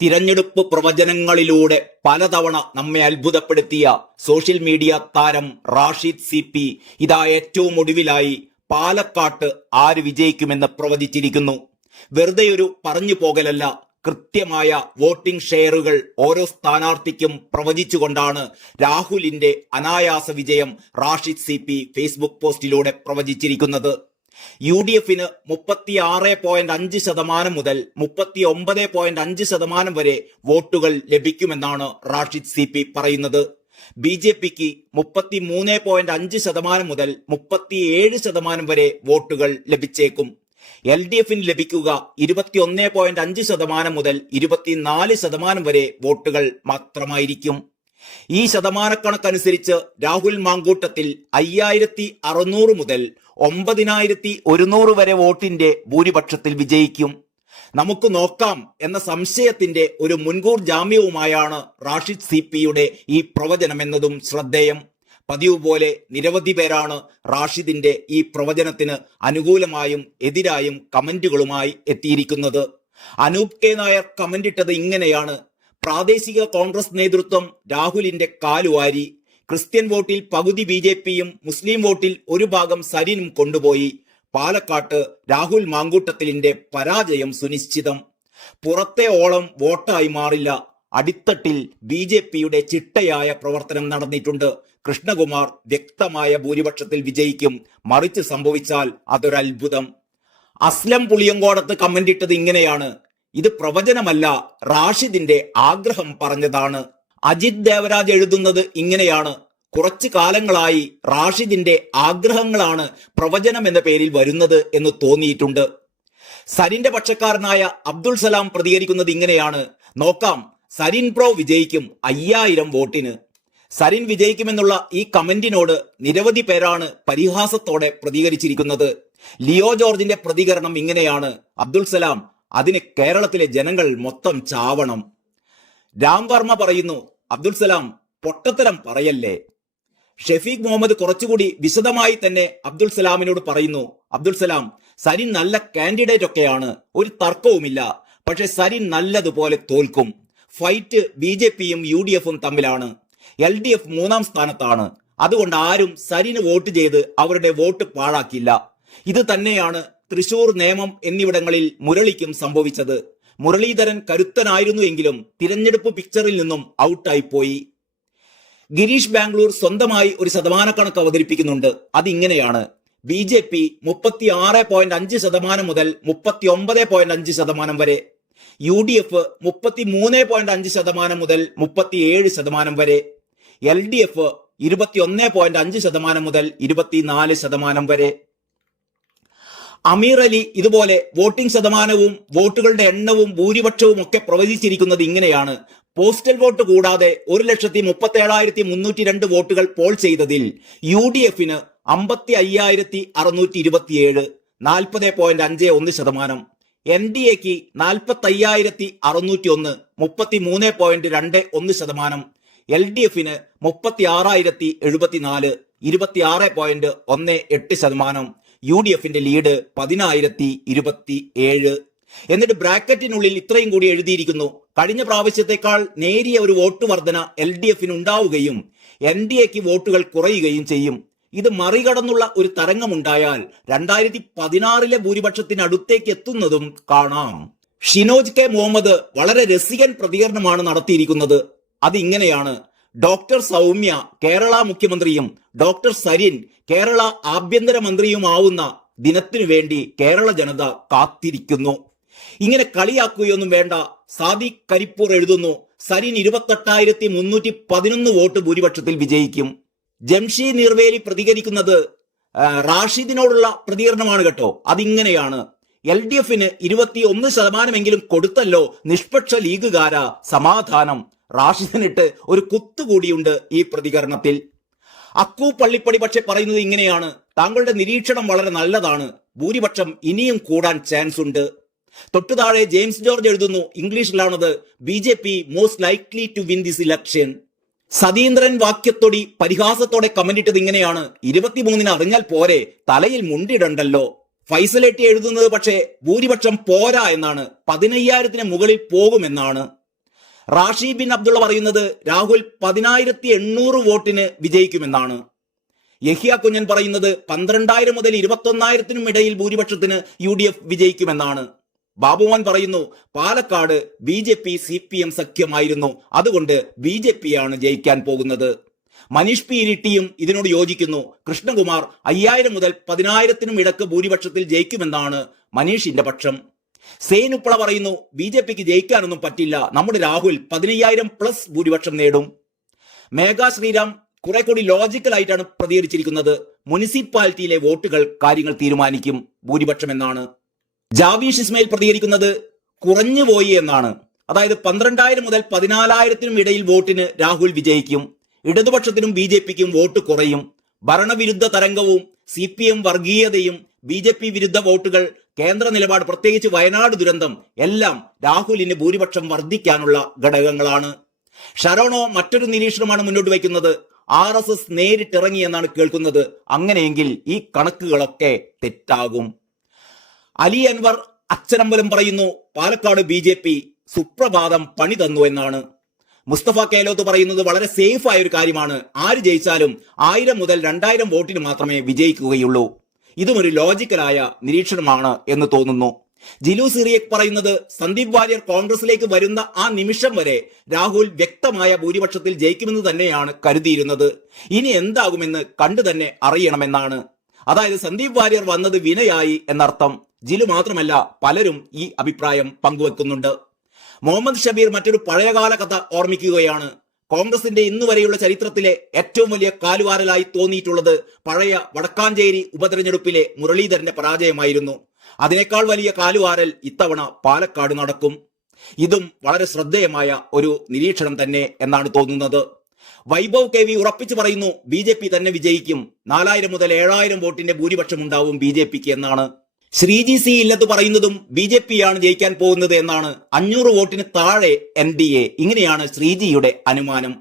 തിരഞ്ഞെടുപ്പ് പ്രവചനങ്ങളിലൂടെ പലതവണ നമ്മെ അത്ഭുതപ്പെടുത്തിയ സോഷ്യൽ മീഡിയ താരം റാഷിദ് സി പി ഇതാ ഏറ്റവും ഒടുവിലായി പാലക്കാട്ട് ആര് വിജയിക്കുമെന്ന് പ്രവചിച്ചിരിക്കുന്നു. വെറുതെ ഒരു പറഞ്ഞു പോകലല്ല കൃത്യമായ വോട്ടിംഗ് ഷെയറുകൾ ഓരോ സ്ഥാനാർത്ഥിക്കും പ്രവചിച്ചുകൊണ്ടാണ് രാഹുലിന്റെ അനായാസ വിജയം റാഷിദ് സി ഫേസ്ബുക്ക് പോസ്റ്റിലൂടെ പ്രവചിച്ചിരിക്കുന്നത്. യു ഡി എഫിന് മുപ്പത്തി ആറ് പോയിന്റ് അഞ്ച് ശതമാനം മുതൽ മുപ്പത്തി ഒമ്പത് പോയിന്റ് അഞ്ച് ശതമാനം വരെ വോട്ടുകൾ ലഭിക്കുമെന്നാണ് റാഷിദ് സി പി പറയുന്നത്. ബി ജെ പിക്ക് മുപ്പത്തി മൂന്ന് പോയിന്റ് അഞ്ച് ശതമാനം മുതൽ മുപ്പത്തിയേഴ് ശതമാനം വരെ വോട്ടുകൾ ലഭിച്ചേക്കും. എൽ ഡി എഫിന് ലഭിക്കുക ഇരുപത്തിയൊന്ന് പോയിന്റ് അഞ്ച് ശതമാനം മുതൽ ഇരുപത്തിനാല് ശതമാനം വരെ വോട്ടുകൾ മാത്രമായിരിക്കും. ഈ ശതമാനക്കണക്കനുസരിച്ച് രാഹുൽ മാങ്കൂട്ടത്തിൽ അയ്യായിരത്തി അറുന്നൂറ് മുതൽ ഒമ്പതിനായിരത്തി ഒരുന്നൂറ് വരെ വോട്ടിന്റെ ഭൂരിപക്ഷത്തിൽ വിജയിക്കും. നമുക്ക് നോക്കാം എന്ന സംശയത്തിന്റെ ഒരു മുൻകൂർ ജാമ്യവുമായാണ് റാഷിദ് സി പിയുടെ ഈ പ്രവചനം എന്നതും ശ്രദ്ധേയം. പതിവ് പോലെ നിരവധി പേരാണ് റാഷിദിന്റെ ഈ പ്രവചനത്തിന് അനുകൂലമായും എതിരായും കമന്റുകളുമായി എത്തിയിരിക്കുന്നത്. അനൂപ് കെ നായർ കമന്റിട്ടത് ഇങ്ങനെയാണ്. പ്രാദേശിക കോൺഗ്രസ് നേതൃത്വം രാഹുലിന്റെ കാലുവാരി ക്രിസ്ത്യൻ വോട്ടിൽ പകുതി ബി ജെ പിയും മുസ്ലിം വോട്ടിൽ ഒരു ഭാഗം സരിനും കൊണ്ടുപോയി. പാലക്കാട്ട് രാഹുൽ മാങ്കൂട്ടത്തിലിന്റെ പരാജയം സുനിശ്ചിതം. പുറത്തെ ഓളം വോട്ടായി മാറില്ല. അടിത്തട്ടിൽ ബി ജെ പിയുടെ ചിട്ടയായ പ്രവർത്തനം നടന്നിട്ടുണ്ട്. കൃഷ്ണകുമാർ വ്യക്തമായ ഭൂരിപക്ഷത്തിൽ വിജയിക്കും. മറിച്ച് സംഭവിച്ചാൽ അതൊരത്ഭുതം. അസ്ലം പുളിയങ്കോടത്ത് കമന്റിട്ടത് ഇങ്ങനെയാണ്. ഇത് പ്രവചനമല്ല റാഷിദിന്റെ ആഗ്രഹം പറഞ്ഞതാണ്. അജിത് ദേവരാജ് എഴുതുന്നത് ഇങ്ങനെയാണ്. കുറച്ചു കാലങ്ങളായി റാഷിദിന്റെ ആഗ്രഹങ്ങളാണ് പ്രവചനം എന്ന പേരിൽ വരുന്നത് എന്ന് തോന്നിയിട്ടുണ്ട്. സരിന്റെ പക്ഷക്കാരനായ അബ്ദുൾ സലാം പ്രതികരിക്കുന്നത് ഇങ്ങനെയാണ്. നോക്കാം സരിൻ പ്രോ വിജയിക്കും അയ്യായിരം വോട്ടിന്. സരിൻ വിജയിക്കുമെന്നുള്ള ഈ കമന്റിനോട് നിരവധി പേരാണ് പരിഹാസത്തോടെ പ്രതികരിച്ചിരിക്കുന്നത്. ലിയോ ജോർജിന്റെ പ്രതികരണം ഇങ്ങനെയാണ്. അബ്ദുൾ സലാം അതിന് കേരളത്തിലെ ജനങ്ങൾ മൊത്തം ചാവണം. രാം വർമ്മ പറയുന്നു അബ്ദുൾ സലാം പൊട്ടത്തരം പറയല്ലേ? ഷെഫീഖ് മുഹമ്മദ് കുറച്ചുകൂടി വിശദമായി തന്നെ അബ്ദുൽ സലാമിനോട് പറയുന്നു. അബ്ദുൽ സലാം സരിൻ നല്ല കാൻഡിഡേറ്റ് ഒക്കെയാണ്. ഒരു തർക്കവുമില്ല. പക്ഷെ സരിൻ നല്ലതുപോലെ തോൽക്കും. ഫൈറ്റ് ബി ജെ പിയും യു ഡി എഫും തമ്മിലാണ്. എൽ ഡി എഫ് മൂന്നാം സ്ഥാനത്താണ്. അതുകൊണ്ട് ആരും സരിന് വോട്ട് ചെയ്ത് അവരുടെ വോട്ട് പാഴാക്കില്ല. ഇത് തന്നെയാണ് തൃശൂർ നേമം എന്നിവിടങ്ങളിൽ മുരളിക്കും സംഭവിച്ചത്. മുരളീധരൻ കരുത്തനായിരുന്നു എങ്കിലും തിരഞ്ഞെടുപ്പ് പിക്ചറിൽ നിന്നും ഔട്ടായി പോയി. ഗിരീഷ് ബാംഗ്ലൂർ സ്വന്തമായി ഒരു ശതമാനക്കണക്ക് അവതരിപ്പിക്കുന്നുണ്ട്. അതിങ്ങനെയാണ്. ബി ജെ പി മുപ്പത്തി ആറ് പോയിന്റ് അഞ്ച് ശതമാനം മുതൽ മുപ്പത്തി ഒമ്പത് പോയിന്റ് അഞ്ച് ശതമാനം വരെ. യു ഡി എഫ് മുപ്പത്തി മൂന്ന് പോയിന്റ് അഞ്ച് ശതമാനം മുതൽ മുപ്പത്തിയേഴ് ശതമാനം വരെ. എൽ ഡി എഫ് ഇരുപത്തി ഒന്ന് പോയിന്റ് അഞ്ച് ശതമാനം മുതൽ ഇരുപത്തിനാല് ശതമാനം വരെ. അമീർ അലി ഇതുപോലെ വോട്ടിംഗ് ശതമാനവും വോട്ടുകളുടെ എണ്ണവും ഭൂരിപക്ഷവും ഒക്കെ പ്രവചിച്ചിരിക്കുന്നത് ഇങ്ങനെയാണ്. പോസ്റ്റൽ വോട്ട് കൂടാതെ ഒരു ലക്ഷത്തി മുപ്പത്തി ഏഴായിരത്തി മുന്നൂറ്റി രണ്ട് വോട്ടുകൾ പോൾ ചെയ്തതിൽ യു ഡി എഫിന് അമ്പത്തി അയ്യായിരത്തി അറുന്നൂറ്റി ഇരുപത്തിയേഴ് നാൽപ്പത് പോയിന്റ് അഞ്ച് ഒന്ന് ശതമാനം. എൻ ഡി എക്ക് നാൽപ്പത്തി അയ്യായിരത്തി അറുന്നൂറ്റി ഒന്ന് മുപ്പത്തി മൂന്ന് പോയിന്റ് രണ്ട് ഒന്ന് ശതമാനം. എൽ ഡി എഫിന് മുപ്പത്തി ആറായിരത്തി എഴുപത്തിനാല് ഇരുപത്തി ആറ് പോയിന്റ് ഒന്ന് എട്ട് ശതമാനം. യു ഡി എഫിന്റെ ലീഡ് പതിനായിരത്തി ഇരുപത്തി ഏഴ്. എന്നിട്ട് ബ്രാക്കറ്റിനുള്ളിൽ ഇത്രയും കൂടി എഴുതിയിരിക്കുന്നു. കഴിഞ്ഞ പ്രാവശ്യത്തെക്കാൾ നേരിയ ഒരു വോട്ട് വർധന എൽ ഡി എഫിന് ഉണ്ടാവുകയും എൻ ഡി എക്ക് വോട്ടുകൾ കുറയുകയും ചെയ്യും. ഇത് മറികടന്നുള്ള ഒരു തരംഗമുണ്ടായാൽ രണ്ടായിരത്തി പതിനാറിലെ ഭൂരിപക്ഷത്തിനടുത്തേക്ക് എത്തുന്നതും കാണാം. ഷിനോജ് കെ മുഹമ്മദ് വളരെ രസികൻ പ്രതികരണമാണ് നടത്തിയിരിക്കുന്നത്. അതിങ്ങനെയാണ് ഡോക്ടർ സൗമ്യ കേരള മുഖ്യമന്ത്രിയും ഡോക്ടർ സരിൻ കേരള ആഭ്യന്തര മന്ത്രിയുമാവുന്ന ദിനത്തിനു വേണ്ടി കേരള ജനത കാത്തിരിക്കുന്നു. ഇങ്ങനെ കളിയാക്കുകയൊന്നും വേണ്ട. സാദി കരിപ്പൂർ എഴുതുന്നു സരിൻ ഇരുപത്തെട്ടായിരത്തി മുന്നൂറ്റി പതിനൊന്ന് വോട്ട് ഭൂരിപക്ഷത്തിൽ വിജയിക്കും. ജംഷി നിർവേലി പ്രതികരിക്കുന്നത് റാഷിദിനോടുള്ള പ്രതികരണമാണ് കേട്ടോ. അതിങ്ങനെയാണ്. എൽ ഡി എഫിന് ഇരുപത്തി ഒന്ന് ശതമാനമെങ്കിലും കൊടുത്തല്ലോ നിഷ്പക്ഷ ലീഗുകാര സമാധാനം. റാഷിദിനിട്ട് ഒരു കുത്തുകൂടിയുണ്ട് ഈ പ്രതികരണത്തിൽ. അക്കു പള്ളിപ്പടി പക്ഷെ പറയുന്നത് ഇങ്ങനെയാണ്. താങ്കളുടെ നിരീക്ഷണം വളരെ നല്ലതാണ്. ഭൂരിപക്ഷം ഇനിയും കൂടാൻ ചാൻസ് ഉണ്ട്. തൊട്ടു താഴെ ജെയിംസ് ജോർജ് എഴുതുന്നു ഇംഗ്ലീഷിലാണത് B J P most likely to win this election Satheendran വാക്യത്തൊടി പരിഹാസത്തോടെ കമന്റ് ഇട്ടത് ഇങ്ങനെയാണ് ഇരുപത്തിമൂന്നിന് അറിഞ്ഞാൽ പോരെ തലയിൽ മുണ്ടിടണ്ടല്ലോ. ഫൈസലേറ്റി എഴുതുന്നത് പക്ഷേ ഭൂരിപക്ഷം പോരാ എന്നാണ് പതിനയ്യായിരത്തിന് മുകളിൽ പോകുമെന്നാണ്. റാഷി ബിൻ അബ്ദുള്ള പറയുന്നത് രാഹുൽ പതിനായിരത്തി എണ്ണൂറ് വോട്ടിന് വിജയിക്കുമെന്നാണ്. യഹിയ കുഞ്ഞൻ പറയുന്നത് പന്ത്രണ്ടായിരം മുതൽ ഇരുപത്തൊന്നായിരത്തിനും ഇടയിൽ ഭൂരിപക്ഷത്തിന് യു ഡി എഫ് വിജയിക്കുമെന്നാണ്. ബാബുമോൻ പറയുന്നു Palakkad B J P C P M സഖ്യമായിരുന്നു. അതുകൊണ്ട് ബി ജെ പി ആണ് ജയിക്കാൻ പോകുന്നത്. മനീഷ് പി ഇരിട്ടിയും ഇതിനോട് യോജിക്കുന്നു. കൃഷ്ണകുമാർ അയ്യായിരം മുതൽ പതിനായിരത്തിനും ഇടയ്ക്ക് ഭൂരിപക്ഷത്തിൽ ജയിക്കുമെന്നാണ് മനീഷിന്റെ പക്ഷം. സെയിൻ ഉപ്പള പറയുന്നു ബി ജെ പിക്ക് ജയിക്കാനൊന്നും പറ്റില്ല. നമ്മുടെ രാഹുൽ പതിനയ്യായിരം പ്ലസ് ഭൂരിപക്ഷം നേടും. മേഘാ ശ്രീരാം കുറെ കൂടി ലോജിക്കൽ ആയിട്ടാണ് പ്രതികരിച്ചിരിക്കുന്നത്. മുനിസിപ്പാലിറ്റിയിലെ വോട്ടുകൾ കാര്യങ്ങൾ തീരുമാനിക്കും. ഭൂരിപക്ഷം എന്നാണ്. ജാവീഷ് ഇസ്മയിൽ പ്രതികരിക്കുന്നത് കുറഞ്ഞു പോയി എന്നാണ്. അതായത് പന്ത്രണ്ടായിരം മുതൽ പതിനാലായിരത്തിനും ഇടയിൽ വോട്ടിന് രാഹുൽ വിജയിക്കും. ഇടതുപക്ഷത്തിനും ബി ജെ പിക്കും വോട്ട് കുറയും. ഭരണവിരുദ്ധ തരംഗവും സി പി എം വർഗീയതയും ബി ജെ പി വിരുദ്ധ വോട്ടുകൾ കേന്ദ്ര നിലപാട് പ്രത്യേകിച്ച് വയനാട് ദുരന്തം എല്ലാം രാഹുലിന് ഭൂരിപക്ഷം വർദ്ധിക്കാനുള്ള ഘടകങ്ങളാണ്. ഷരോണോ മറ്റൊരു നിരീക്ഷണമാണ് മുന്നോട്ട് വയ്ക്കുന്നത്. ആർ എസ് എസ് നേരിട്ടിറങ്ങി എന്നാണ് കേൾക്കുന്നത്. അങ്ങനെയെങ്കിൽ ഈ കണക്കുകളൊക്കെ തെറ്റാകും. അലി അൻവർ അച്ഛനമ്പലം പറയുന്നു പാലക്കാട് ബി ജെ പി സുപ്രഭാതം പണി തന്നു എന്നാണ്. മുസ്തഫ കേലോത്ത് പറയുന്നത് വളരെ സേഫ് ആയ ഒരു കാര്യമാണ്. ആര് ജയിച്ചാലും ആയിരം മുതൽ രണ്ടായിരം വോട്ടിന് മാത്രമേ വിജയിക്കുകയുള്ളൂ. ഇതും ഒരു ലോജിക്കലായ നിരീക്ഷണമാണ് എന്ന് തോന്നുന്നു. ജിലു സിറിയക് പറയുന്നത് സന്ദീപ് വാര്യർ കോൺഗ്രസിലേക്ക് വരുന്ന ആ നിമിഷം വരെ രാഹുൽ വ്യക്തമായ ഭൂരിപക്ഷത്തിൽ ജയിക്കുമെന്ന് തന്നെയാണ് കരുതിയിരുന്നത്. ഇനി എന്താകുമെന്ന് കണ്ടു തന്നെ അറിയണമെന്നാണ്. അതായത് സന്ദീപ് വാര്യർ വന്നത് വിനയായി എന്നർത്ഥം. ജിലു മാത്രമല്ല പലരും ഈ അഭിപ്രായം പങ്കുവെക്കുന്നുണ്ട്. മുഹമ്മദ് ഷബീർ മറ്റൊരു പഴയകാല കഥ ഓർമ്മിക്കുകയാണ്. കോൺഗ്രസിന്റെ ഇന്ന് വരെയുള്ള ചരിത്രത്തിലെ ഏറ്റവും വലിയ കാലുവാരലായി തോന്നിയിട്ടുള്ളത് പഴയ വടക്കാഞ്ചേരി ഉപതെരഞ്ഞെടുപ്പിലെ മുരളീധരന്റെ പരാജയമായിരുന്നു. അതിനേക്കാൾ വലിയ കാലുവാരൽ ഇത്തവണ പാലക്കാട് നടക്കും. ഇതും വളരെ ശ്രദ്ധേയമായ ഒരു നിരീക്ഷണം തന്നെ എന്നാണ് തോന്നുന്നത്. വൈഭവ് കെ വി ഉറപ്പിച്ചു പറയുന്നു ബി തന്നെ വിജയിക്കും. നാലായിരം മുതൽ ഏഴായിരം വോട്ടിന്റെ ഭൂരിപക്ഷം ഉണ്ടാവും ബി എന്നാണ്. ശ്രീജി സി ഇല്ലെന്ന് പറയുന്നതും ബി ജെ പി ആണ് ജയിക്കാൻ പോകുന്നത് എന്നാണ് അഞ്ഞൂറ് വോട്ടിന് താഴെ എൻ ഡി എ. ഇങ്ങനെയാണ് ശ്രീജിയുടെ അനുമാനം.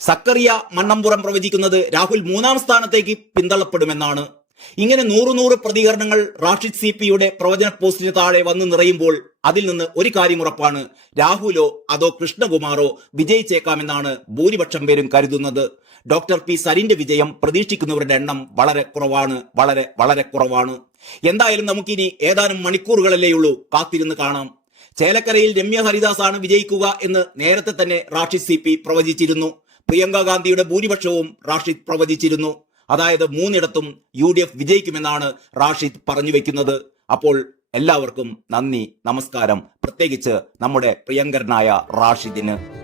സക്കറിയ മണ്ണമ്പുറം പ്രവചിക്കുന്നത് രാഹുൽ മൂന്നാം സ്ഥാനത്തേക്ക് പിന്തള്ളപ്പെടുമെന്നാണ്. ഇങ്ങനെ നൂറ് നൂറ് പ്രതികരണങ്ങൾ റാഷിദ് സി പിയുടെ പ്രവചന പോസ്റ്റിന് താഴെ വന്നു നിറയുമ്പോൾ അതിൽ നിന്ന് ഒരു കാര്യം ഉറപ്പാണ്. രാഹുലോ അതോ കൃഷ്ണകുമാറോ വിജയിച്ചേക്കാമെന്നാണ് ഭൂരിപക്ഷം പേരും കരുതുന്നത്. ഡോക്ടർ പി സരിന്റെ വിജയം പ്രതീക്ഷിക്കുന്നവരുടെ എണ്ണം വളരെ കുറവാണ് വളരെ വളരെ കുറവാണ്. എന്തായാലും നമുക്കിനി ഏതാനും മണിക്കൂറുകളല്ലേയുള്ളൂ കാത്തിരുന്ന് കാണാം. ചേലക്കരയിൽ രമ്യ ഹരിദാസ് ആണ് വിജയിക്കുക എന്ന് നേരത്തെ തന്നെ റാഷിദ് സി പി പ്രവചിച്ചിരുന്നു. പ്രിയങ്ക ഗാന്ധിയുടെ ഭൂരിപക്ഷവും റാഷിദ് പ്രവചിച്ചിരുന്നു. അതായത് മൂന്നിടത്തും യു ഡി എഫ് വിജയിക്കുമെന്നാണ് റാഷിദ് പറഞ്ഞു വെക്കുന്നത്. അപ്പോൾ എല്ലാവർക്കും നന്ദി നമസ്കാരം. പ്രത്യേകിച്ച് നമ്മുടെ പ്രിയങ്കരനായ റാഷിദിന്.